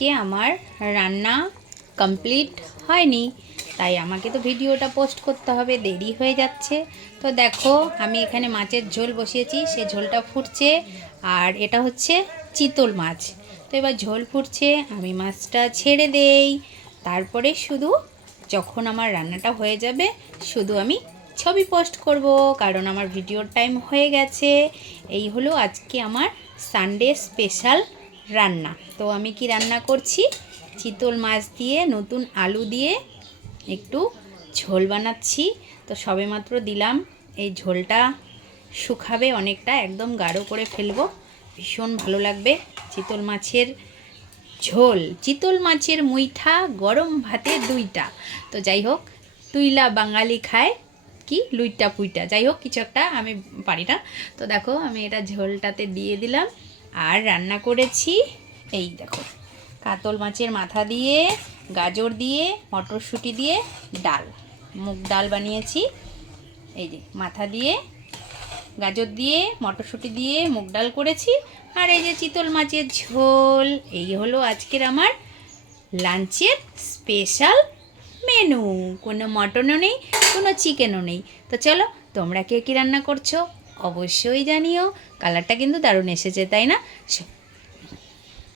আজকে আমার রান্না কমপ্লিট হয়নি, তাই আমাকে তো ভিডিওটা পোস্ট করতে হবে, দেরি হয়ে যাচ্ছে। তো দেখো আমি এখানে মাছের ঝোল বসিয়েছি, সে ঝোলটা ফুটছে। আর এটা হচ্ছে চিতল মাছ। তো এবার ঝোল ফুটছে, আমি মাছটা ছেড়ে দেই। তারপরে শুধু যখন আমার রান্নাটা হয়ে যাবে শুধু আমি ছবি পোস্ট করব, কারণ আমার ভিডিওর টাইম হয়ে গেছে। এই হলো আজকে আমার সানডে স্পেশাল রান্না। তো আমি কি রান্না করছি, চিতল মাছ দিয়ে নতুন আলু দিয়ে একটু ঝোল বানাচ্ছি। তো সবেমাত্র দিলাম, এই ঝোলটা শুকাবে অনেকটা, একদম গাঢ় করে ফেলবো, ভীষণ ভালো লাগবে। চিতল মাছের ঝোল, চিতল মাছের মুইঠা, গরম ভাতে দুইটা। তো যাই হোক, তুইলা বাঙালি খায় কি লুইটা পুইটা, যাই হোক কিছু একটা, আমি পারি না। তো দেখো আমি এটা ঝোলটাতে দিয়ে দিলাম। আর রান্না করেছি এই দেখো, কাতল মাছের মাথা দিয়ে, গাজর দিয়ে, মটরশুঁটি দিয়ে ডাল, মুগ ডাল বানিয়েছি। এই যে মাথা দিয়ে, গাজর দিয়ে, মটরশুঁটি দিয়ে মুগ ডাল করেছি। আর এই যে চিতল মাছের ঝোল। এই হলো আজকের আমার লাঞ্চের স্পেশাল মেনু। কোনো মটনও নেই, কোনো চিকেনও নেই। তো চলো, তোমরা কে কী রান্না করছো অবশ্যই জানিও। কালারটা কিন্তু দারুণ এসেছে, তাই না?